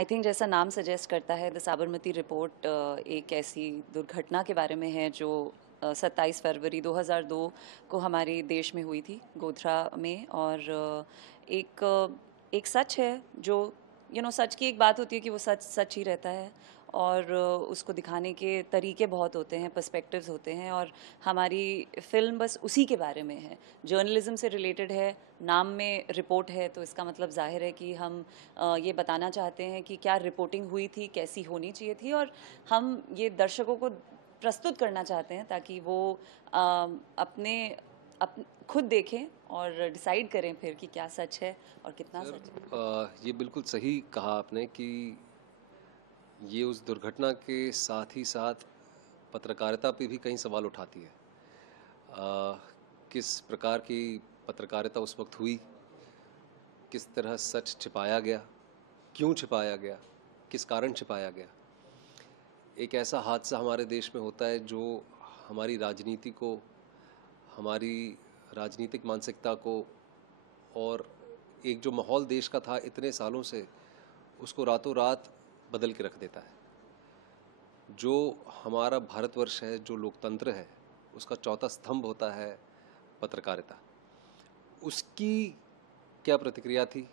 I think जैसा नाम suggest करता है, द साबरमती रिपोर्ट एक ऐसी दुर्घटना के बारे में है जो 27 फरवरी 2002 को हमारे देश में हुई थी, गोधरा में। और एक सच है जो सच की एक बात होती है कि वो सच सच ही रहता है। और उसको दिखाने के तरीके बहुत होते हैं, पर्सपेक्टिव्स होते हैं, और हमारी फिल्म बस उसी के बारे में है। जर्नलिज्म से रिलेटेड है, नाम में रिपोर्ट है, तो इसका मतलब जाहिर है कि हम ये बताना चाहते हैं कि क्या रिपोर्टिंग हुई थी, कैसी होनी चाहिए थी, और हम ये दर्शकों को प्रस्तुत करना चाहते हैं ताकि वो अपने खुद देखें और डिसाइड करें फिर कि क्या सच है और कितना सर, सच है। ये बिल्कुल सही कहा आपने कि ये उस दुर्घटना के साथ ही साथ पत्रकारिता पे भी कई सवाल उठाती है। किस प्रकार की पत्रकारिता उस वक्त हुई, किस तरह सच छिपाया गया, क्यों छिपाया गया, किस कारण छिपाया गया। एक ऐसा हादसा हमारे देश में होता है जो हमारी राजनीति को, हमारी राजनीतिक मानसिकता को, और एक जो माहौल देश का था इतने सालों से, उसको रातों रात बदल के रख देता है। जो हमारा भारतवर्ष है, जो लोकतंत्र है, उसका चौथा स्तंभ होता है पत्रकारिता। उसकी क्या प्रतिक्रिया थी,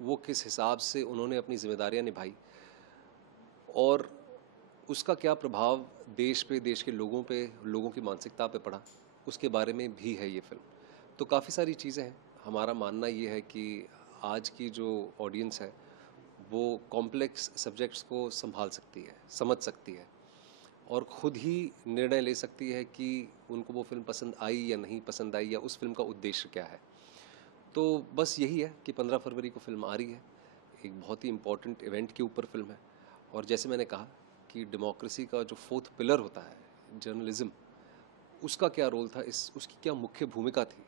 वो किस हिसाब से उन्होंने अपनी जिम्मेदारियां निभाई, और उसका क्या प्रभाव देश पे, देश के लोगों पे, लोगों की मानसिकता पे पड़ा, उसके बारे में भी है ये फिल्म। तो काफ़ी सारी चीज़ें हैं। हमारा मानना ये है कि आज की जो ऑडियंस है वो कॉम्प्लेक्स सब्जेक्ट्स को संभाल सकती है, समझ सकती है, और ख़ुद ही निर्णय ले सकती है कि उनको वो फिल्म पसंद आई या नहीं पसंद आई, या उस फिल्म का उद्देश्य क्या है। तो बस यही है कि 15 फरवरी को फिल्म आ रही है, एक बहुत ही इम्पोर्टेंट इवेंट के ऊपर फिल्म है। और जैसे मैंने कहा कि डेमोक्रेसी का जो फोर्थ पिलर होता है जर्नलिज्म, उसका क्या रोल था, इस उसकी क्या मुख्य भूमिका थी।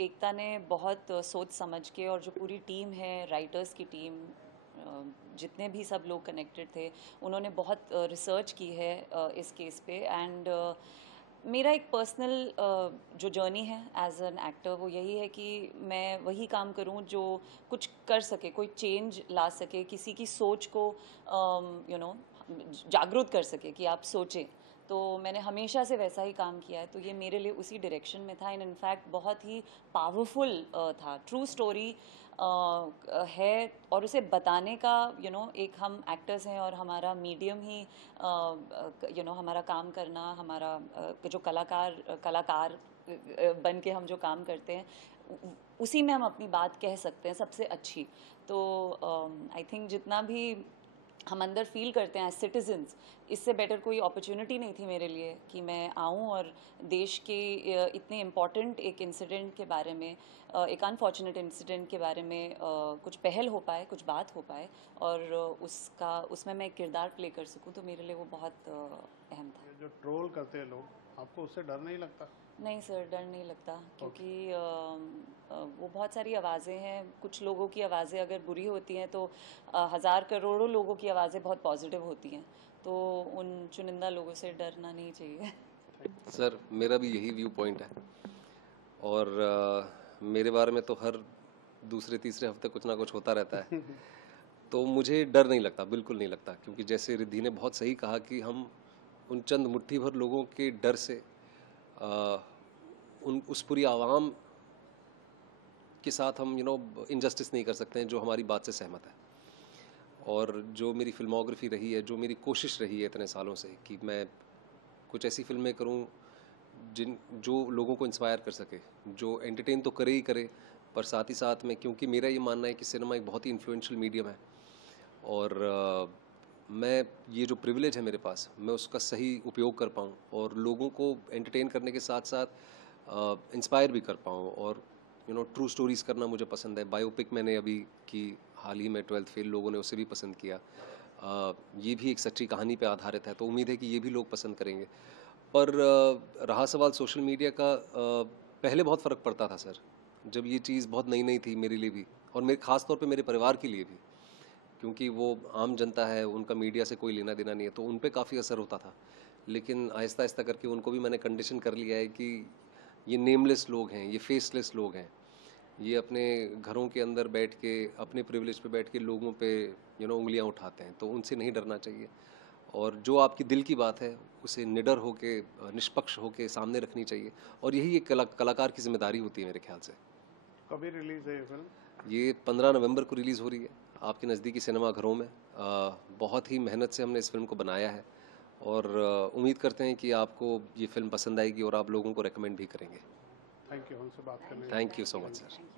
एकता ने बहुत सोच समझ के, और जो पूरी टीम है, राइटर्स की टीम, जितने भी सब लोग कनेक्टेड थे, उन्होंने बहुत रिसर्च की है इस केस पे। एंड मेरा एक पर्सनल जो जर्नी है एज एन एक्टर, वो यही है कि मैं वही काम करूं जो कुछ कर सके, कोई चेंज ला सके, किसी की सोच को जागरूक कर सके कि आप सोचें। तो मैंने हमेशा से वैसा ही काम किया है, तो ये मेरे लिए उसी डायरेक्शन में था। एंड इनफैक्ट बहुत ही पावरफुल था, ट्रू स्टोरी है, और उसे बताने का एक हम एक्टर्स हैं और हमारा मीडियम ही हमारा काम करना, हमारा जो कलाकार बन के हम जो काम करते हैं, उसी में हम अपनी बात कह सकते हैं सबसे अच्छी। तो आई थिंक जितना भी हम अंदर फील करते हैं एज सिटीजन्स, इससे बेटर कोई अपॉर्चुनिटी नहीं थी मेरे लिए कि मैं आऊँ और देश के इतने इम्पॉर्टेंट एक इंसिडेंट के बारे में, एक अनफॉर्चुनेट इंसिडेंट के बारे में कुछ पहल हो पाए, कुछ बात हो पाए, और उसमें मैं एक किरदार प्ले कर सकूँ, तो मेरे लिए वो बहुत अहम था। ये जो ट्रोल करते हैं लोग, आपको उससे डर नहीं लगता? नहीं सर, डर नहीं लगता, क्योंकि वो बहुत सारी आवाज़ें हैं। कुछ लोगों की आवाज़ें अगर बुरी होती हैं तो हज़ार करोड़ों लोगों की आवाज़ें बहुत पॉजिटिव होती हैं, तो उन चुनिंदा लोगों से डरना नहीं चाहिए। सर, मेरा भी यही व्यू पॉइंट है, और मेरे बारे में तो हर दूसरे तीसरे हफ्ते कुछ ना कुछ होता रहता है। तो मुझे डर नहीं लगता, बिल्कुल नहीं लगता, क्योंकि जैसे रिद्धि ने बहुत सही कहा कि हम उन चंद मुट्ठी भर लोगों के डर से आ, उन उस पूरी आवाम के साथ हम इनजस्टिस नहीं कर सकते हैं जो हमारी बात से सहमत है। और जो मेरी फिल्मोग्राफी रही है, जो मेरी कोशिश रही है इतने सालों से कि मैं कुछ ऐसी फिल्में करूं जो लोगों को इंस्पायर कर सके, जो एंटरटेन तो करे ही करे, पर साथ ही साथ में, क्योंकि मेरा ये मानना है कि सिनेमा एक बहुत ही इन्फ्लुएंशियल मीडियम है, और मैं ये जो प्रिविलेज है मेरे पास, मैं उसका सही उपयोग कर पाऊँ और लोगों को एंटरटेन करने के साथ साथ इंस्पायर भी कर पाऊँ। और ट्रू स्टोरीज़ करना मुझे पसंद है। बायोपिक मैंने अभी की हाल ही में, 12th फेल, लोगों ने उसे भी पसंद किया। ये भी एक सच्ची कहानी पे आधारित है, तो उम्मीद है कि ये भी लोग पसंद करेंगे। पर रहा सवाल सोशल मीडिया का, पहले बहुत फ़र्क पड़ता था सर, जब ये चीज़ बहुत नई नई थी मेरे लिए भी, और मेरे ख़ास तौर पे मेरे परिवार के लिए भी, क्योंकि वो आम जनता है, उनका मीडिया से कोई लेना देना नहीं है, तो उन पे काफ़ी असर होता था। लेकिन आहिस्ता आहिस्ता करके उनको भी मैंने कंडीशन कर लिया है कि ये नेमलेस लोग हैं, ये फेसलेस लोग हैं, ये अपने घरों के अंदर बैठ के, अपने प्रिविलेज पे बैठ के लोगों पे उंगलियां उठाते हैं, तो उनसे नहीं डरना चाहिए। और जो आपकी दिल की बात है उसे निडर होके, निष्पक्ष होके सामने रखनी चाहिए, और यही एक कलाकार की जिम्मेदारी होती है मेरे ख्याल से। कभी रिलीज है ये फिल्म? ये 15 नवंबर को रिलीज़ हो रही है आपके नज़दीकी सिनेमा घरों में। बहुत ही मेहनत से हमने इस फिल्म को बनाया है, और उम्मीद करते हैं कि आपको ये फिल्म पसंद आएगी और आप लोगों को रेकमेंड भी करेंगे। थैंक यू हमसे बात करने के लिए। Thank you so much sir. Thank you.